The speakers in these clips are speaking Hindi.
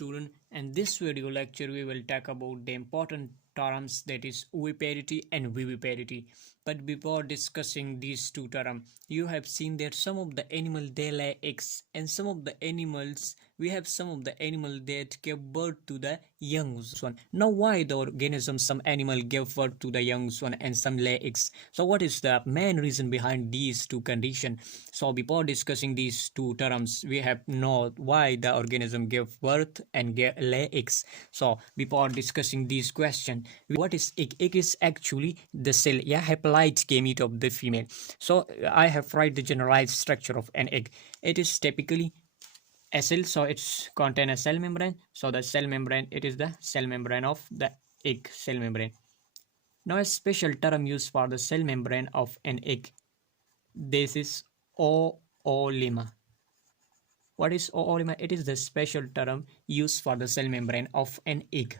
student, and this video lecture we will talk about the important terms, that is oviparity and viviparity. But before discussing these two terms, you have seen that some of the animal they lay eggs, and some of the animals that give birth to the young one. Now why the organism, some animal give birth to the young one and some lay eggs? So what is the main reason behind these two conditions? So before discussing these two terms, we have know why the organism give birth and lay eggs. So before discussing these questions, what is egg? Egg is actually the cell, haploid gamete of the female. So I have write the generalized structure of an egg. It is typically a cell, so it's contain a cell membrane. So the cell membrane, it is the cell membrane of the egg, cell membrane. Now a special term used for the cell membrane of an egg, this is oolemma. What is oolemma? It is the special term used for the cell membrane of an egg.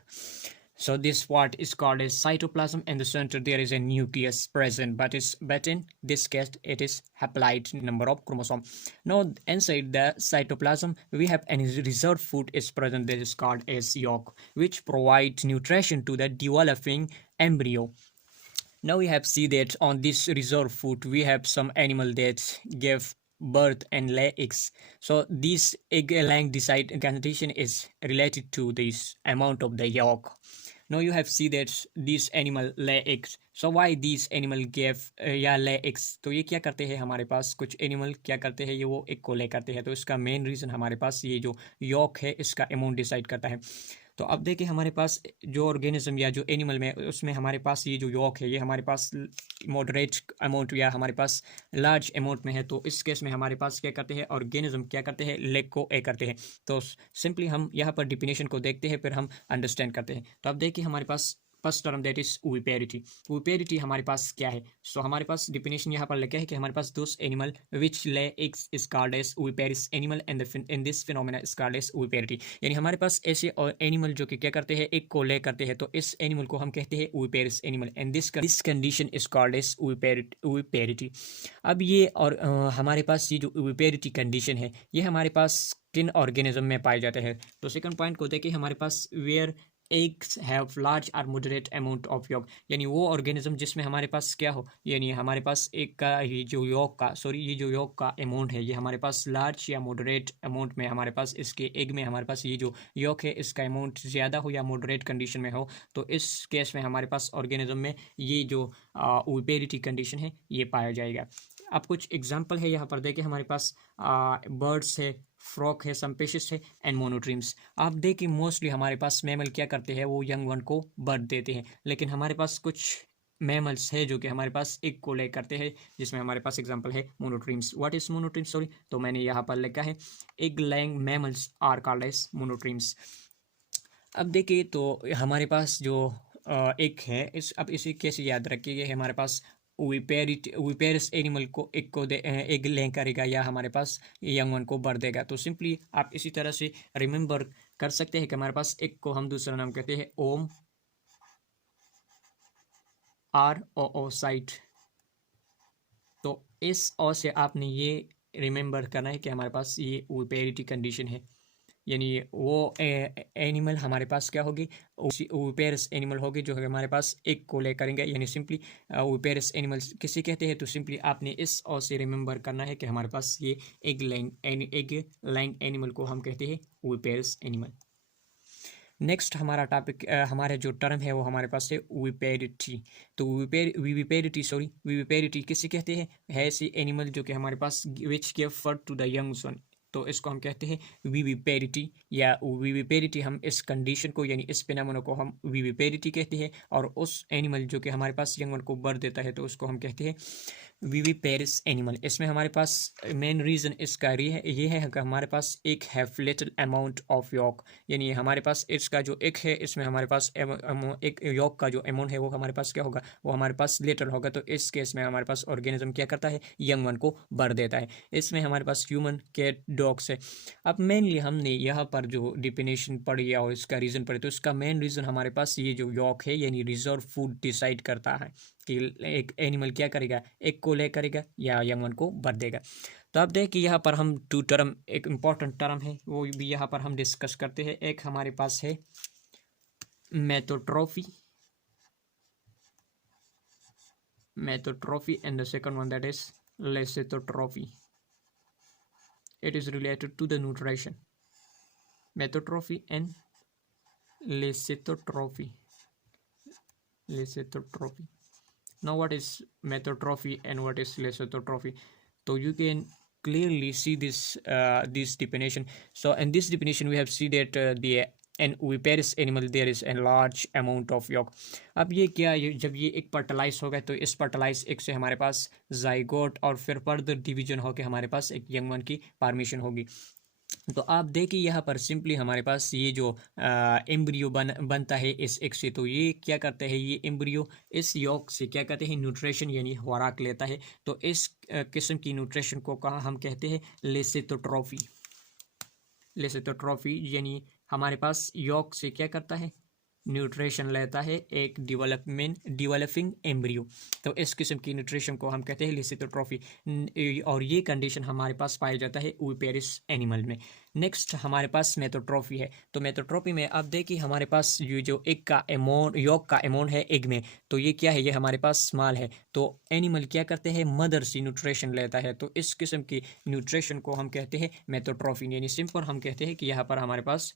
So this part is called as cytoplasm. In the center there is a nucleus present, but in this case it is haploid number of chromosome. Now inside the cytoplasm we have a reserve food is present, that is called as yolk, which provides nutrition to the developing embryo. Now we have seen that on this reserve food we have some animal that give birth and lay eggs. So this egg laying condition is related to this amount of the yolk. Now you have seen that these animal lay eggs. So why these animal give lay eggs? तो ये क्या करते हैं, हमारे पास कुछ एनिमल क्या करते हैं, ये वो एग को ले करते हैं. तो इसका मेन रीज़न हमारे पास ये जो यॉक है इसका अमाउंट डिसाइड करता है. तो अब देखिए हमारे पास जो ऑर्गेनिज्म या जो एनिमल में उसमें हमारे पास ये जो यॉक है ये हमारे पास मॉडरेट अमाउंट या हमारे पास लार्ज अमाउंट में है. तो इस केस में हमारे पास क्या करते हैं, ऑर्गेनिज्म क्या करते हैं, लेग को ए करते हैं. तो सिंपली हम यहाँ पर डिफिनेशन को देखते हैं फिर हम अंडरस्टैंड करते हैं. तो अब देखिए हमारे पास फर्स्ट टर्म दैट इज ओविपेरिटी. ओविपेरिटी हमारे पास क्या है, सो हमारे पास डिफिनेशन यहाँ पर लिखा है कि हमारे पास दोस animal which lay eggs is called as oviparous animal and in this phenomena is called as oviparity. यानी हमारे पास ऐसे एनिमल जो कि क्या करते हैं, एग को ले करते हैं, तो इस एनिमल को हम कहते हैं oviparous animal and this condition is called as oviparity. अब ये और हमारे पास ये जो ओविपेरिटी कंडीशन है ये हमारे पास किन ऑर्गेनिज्म में पाए जाते हैं. तो सेकंड पॉइंट को देखिए हमारे पास वेयर एग्स हैव लार्ज और मॉडरेट अमाउंट ऑफ यॉक, यानी वो ऑर्गेनिज्म जिसमें हमारे पास क्या हो, यानी हमारे पास एक का ये जो यॉक का अमाउंट है ये हमारे पास लार्ज या मॉडरेट अमाउंट में हमारे पास इसके एग में हमारे पास ये जो यॉक है इसका अमाउंट ज़्यादा हो या मॉडरेट कंडीशन में हो, तो इस केस में हमारे पास ऑर्गेनिज्म में ये जो ओविपेरिटी कंडीशन है ये पाया जाएगा. अब कुछ एग्जाम्पल है यहाँ पर देखिए हमारे पास बर्ड्स है, फ्रॉक है, सम फिशेस है एंड मोनोट्रीम्स. आप देखिए मोस्टली हमारे पास मैमल क्या करते हैं, वो यंग वन को बर्थ देते हैं, लेकिन हमारे पास कुछ मैमल्स है जो कि हमारे पास एग को ले करते हैं, जिसमें हमारे पास एग्जांपल है monotremes. What is monotremes, sorry, तो मैंने यहाँ पर लिखा है egg laying mammals are called as monotremes. अब देखिए तो हमारे पास जो एग है अब इसी कैसे याद रखिए, हमारे पास ओविपेरिस एनिमल को एग ले करेगा या हमारे पास यंग वन को भर देगा. तो सिंपली आप इसी तरह से रिमेंबर कर सकते हैं कि हमारे पास एग को हम दूसरा नाम कहते हैं ओम आर ओसाइट. तो इस ओ से आपने ये रिमेंबर करना है कि हमारे पास ये ओविपेरिटी कंडीशन है, यानी वो एनिमल हमारे पास क्या होगी, ओविपेरिस एनिमल होगी जो हमारे पास एग को ले करेंगे. यानी सिंपली ओविपेरिस एनिमल्स किसे कहते हैं, तो सिंपली आपने इस और से रिमेंबर करना है कि हमारे पास ये एग लाइंग एनिमल को हम कहते हैं ओविपेरिस एनिमल. नेक्स्ट हमारा टॉपिक हमारे जो टर्म है वो हमारे पास है ओविपेरिटी. तो विविपेरिटी किसे कहते हैं, है ऐसे एनिमल जो कि हमारे पास which give birth to the young one, तो इसको हम कहते हैं विविपेरिटी. या विविपेरिटी हम इस कंडीशन को यानी इस फिनोमेना को हम विविपेरिटी कहते हैं, और उस एनिमल जो कि हमारे पास यंग वन को बर्थ देता है तो उसको हम कहते हैं विविपेरिस एनिमल. इसमें हमारे पास मेन रीज़न इसका ये है कि हमारे पास एक have little amount of York, यानी हमारे पास इसका जो एक है इसमें हमारे पास एक यॉक का जो अमाउंट है वो हमारे पास क्या होगा, वो हमारे पास लिटिल होगा. तो इस केस में हमारे पास ऑर्गेनिज्म क्या करता है, यंग वन को भर देता है. इसमें हमारे पास ह्यूमन, कैट, डॉग्स है. अब मेनली हमने यहाँ पर जो डिफिनेशन पढ़ी और इसका रीज़न पढ़े, तो इसका मेन रीज़न हमारे पास ये जो यॉक है यानी रिजर्व फूड डिसाइड करता है कि एक एनिमल क्या करेगा, एक को ले करेगा या यंग वन को भर देगा. तो आप देखिए यहाँ पर हम टू टर्म, एक इम्पॉर्टेंट टर्म है वो भी यहाँ पर हम डिस्कस करते हैं। एक हमारे पास है मेथोट्रॉफी, and the second one that is lesotrophy. It is related to the nutrition. Metotrophy and lesotrophy. Now what is metotrophy and what is lesotrophy? So you can clearly see this definition. So in this definition we have seen that the an oviparous animal there is a large amount of yolk. अब ये क्या, जब ये एक फर्टिलाइज हो गया तो इस फर्टिलाइज एक से हमारे पास जाइगोट और फिर फर्दर डिवीजन होकर हमारे पास एक यंग वन की फॉर्मेशन होगी। तो आप देखिए यहाँ पर सिंपली हमारे पास ये जो एम्ब्रियो बनता है इस एक से, तो ये क्या करता है, ये एम्ब्रियो इस यॉक से क्या कहते हैं, न्यूट्रिशन यानी खुराक लेता है। तो इस किस्म की न्यूट्रिशन को कहाँ हम कहते हैं, लेसिथोट्रॉफी। यानी हमारे पास यॉक से क्या करता है, न्यूट्रिशन लेता है एक डिवेलपिंग एम्ब्रियो। तो इस किस्म की न्यूट्रिशन को हम कहते हैं लेसिथोट्रॉफी, और ये कंडीशन हमारे पास पाया जाता है ओविपेरिस एनिमल में। नेक्स्ट हमारे पास मेथोट्रॉफी है। तो मेथोट्रॉफी में आप देखिए हमारे पास ये जो एग का अमाउंट, यॉक का अमाउंट है एग में, तो ये क्या है, ये हमारे पास स्मॉल है। तो एनिमल क्या करते हैं, मदर से न्यूट्रिशन लेता है। तो इस किस्म की न्यूट्रिशन को हम कहते हैं मेथोट्रॉफी, यानी सिंपल हम कहते हैं कि यहाँ पर हमारे पास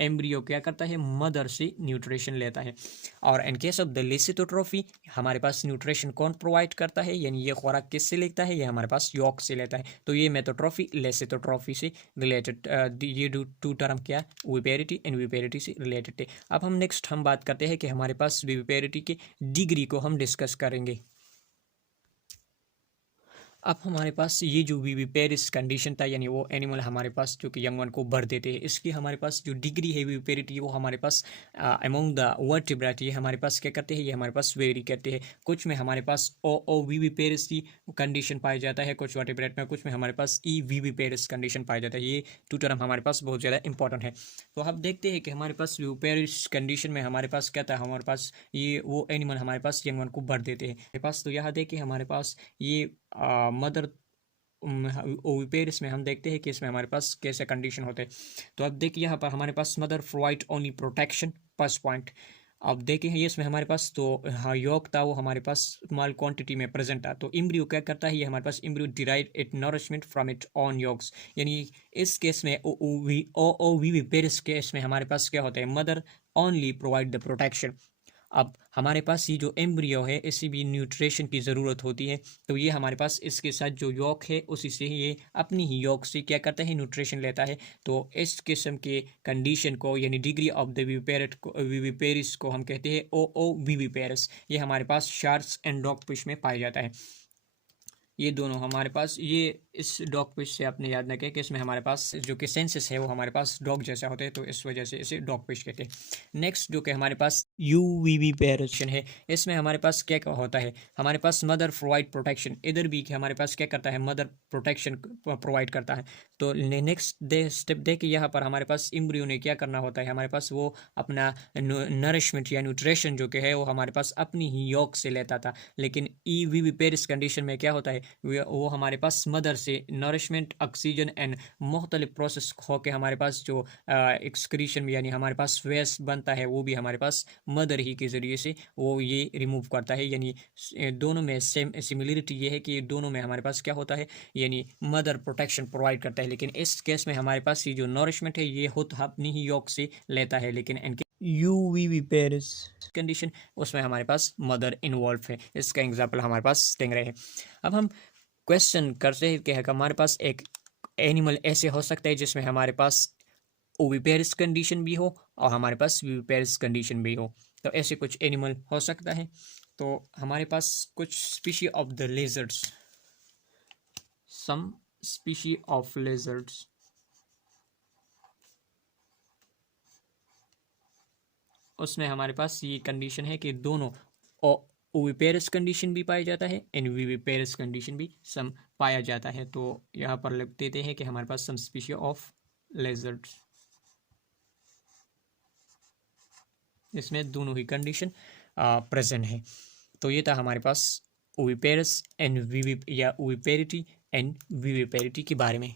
एम्ब्रियो क्या करता है, मदर से न्यूट्रिशन लेता है। और इन केस ऑफ द लेसिथोट्रॉफी हमारे पास न्यूट्रिशन कौन प्रोवाइड करता है, यानी ये खुराक किससे लेता है, ये हमारे पास यॉक से लेता है। तो ये मेथोट्रॉफी लेसिथोट्रॉफी से रिलेटेड, ये टू टर्म क्या, विपेरिटी एंड विपेरिटी से रिलेटेड है। अब हम नेक्स्ट हम बात करते हैं कि हमारे पास विपेरिटी की डिग्री को हम डिस्कस करेंगे। अब हमारे पास ये जो विविपेरिस कंडीशन था, यानी वो एनिमल हमारे पास जो कि यंग वन को भर देते हैं, इसकी हमारे पास जो डिग्री है विविपेरिटी, वो हमारे पास अमोंग द वर्टिब्रेट, ये हमारे पास क्या करते हैं, ये हमारे पास वेरी करते हैं। कुछ में हमारे पास ओ विविपेरिस की कंडीशन पाया जाता है कुछ वर्टिब्रेट में, कुछ में हमारे पास ई विविपेरिस कंडीशन पाया जाता है। ये टू टर्म हमारे पास बहुत ज़्यादा इंपॉर्टेंट है। तो हम देखते हैं कि हमारे पास विविपेरिस कंडीशन में हमारे पास क्या था, हमारे पास ये वो एनिमल हमारे पास यंग वन को भर देते हैं। हमारे पास तो यहाँ देखिए हमारे पास ये मदर ओविपेरिस में हम देखते हैं कि इसमें हमारे पास कैसे कंडीशन होते हैं। तो अब देखिए यहाँ पर हमारे पास mother provide only protection, first point. अब देखें ये इसमें हमारे पास तो हाँ यॉक था वो हमारे पास स्मॉल क्वांटिटी में प्रेजेंट था। तो इम्ब्रियो क्या करता है, ये हमारे पास embryo derive it nourishment from it on yolks, यानी इस केस में ओविपेरिस केस में हमारे पास क्या होता है, mother only provide the protection. अब हमारे पास ये जो एम्ब्रियो है इसी भी न्यूट्रिशन की ज़रूरत होती है। तो ये हमारे पास इसके साथ जो यॉक है उसी से ये अपनी ही यॉक से क्या करता है, न्यूट्रिशन लेता है। तो इस किस्म के कंडीशन को यानी डिग्री ऑफ द विविपेरिस को हम कहते हैं ओ विविपेरिस। ये हमारे पास शार्क्स एंड डॉग फिश में पाया जाता है। ये दोनों हमारे पास, ये इस डॉग फिश से आपने याद रखें कि इसमें हमारे पास जो कि सेंसेस है वो हमारे पास डॉग जैसा होते हैं, तो इस वजह से इसे डॉग फिश कहते हैं। नेक्स्ट जो कि हमारे पास यूवीवी पेरेशन है, इसमें हमारे पास क्या क्या होता है, हमारे पास मदर प्रोवाइड प्रोटेक्शन, इधर भी कि हमारे पास क्या करता है, मदर प्रोटेक्शन प्रोवाइड करता है। तो नेक्स्ट स्टेप दे कि यहाँ पर हमारे पास इम्ब्रियो ने क्या करना होता है, हमारे पास वो अपना नरिशमेंट या न्यूट्रिशन जो कि है वो हमारे पास अपनी ही यॉक से लेता था। लेकिन ईवीवी पेरिस कंडीशन में क्या होता है, वो हमारे पास मदर से नरिशमेंट, ऑक्सीजन एंड मुख्तलिफ प्रोसेस होकर हमारे पास जो एक्सक्रीशन यानी हमारे पास वेस्ट बनता है वो भी हमारे पास मदर ही के ज़रिए से वो ये रिमूव करता है। यानी दोनों में सेम सिमिलरिटी ये है कि दोनों में हमारे पास क्या होता है, यानी मदर प्रोटेक्शन प्रोवाइड करता है। लेकिन इस केस में हमारे पास ये जो नरिशमेंट है ये खुद अपनी ही यॉक से लेता है। लेकिन इनके यूवीवी पेरिस कंडीशन उसमें हमारे पास मदर इन्वॉल्व है। इसका एग्जाम्पल हमारे पास स्टिंगरे है। अब हम क्वेश्चन करते हैं कि हमारे पास एक एनिमल ऐसे हो सकता है जिसमें हमारे पास ओविपेरिस कंडीशन भी हो और हमारे पास विविपेरिस कंडीशन भी हो। तो ऐसे कुछ एनिमल हो सकता है। तो हमारे पास कुछ species of the lizards, some species of lizards, उसमें हमारे पास ये कंडीशन है कि दोनों ओविपेरिस कंडीशन भी पाया जाता है एंड विविपेरिस कंडीशन भी सम पाया जाता है। तो यहाँ पर लिख देते हैं कि हमारे पास सम स्पीशी ऑफ लेजर्ड्स, इसमें दोनों ही कंडीशन प्रेजेंट है। तो ये था हमारे पास ओविपेरिस एंड विविप या ओविपेरिटी एंड विविपेरिटी के बारे में।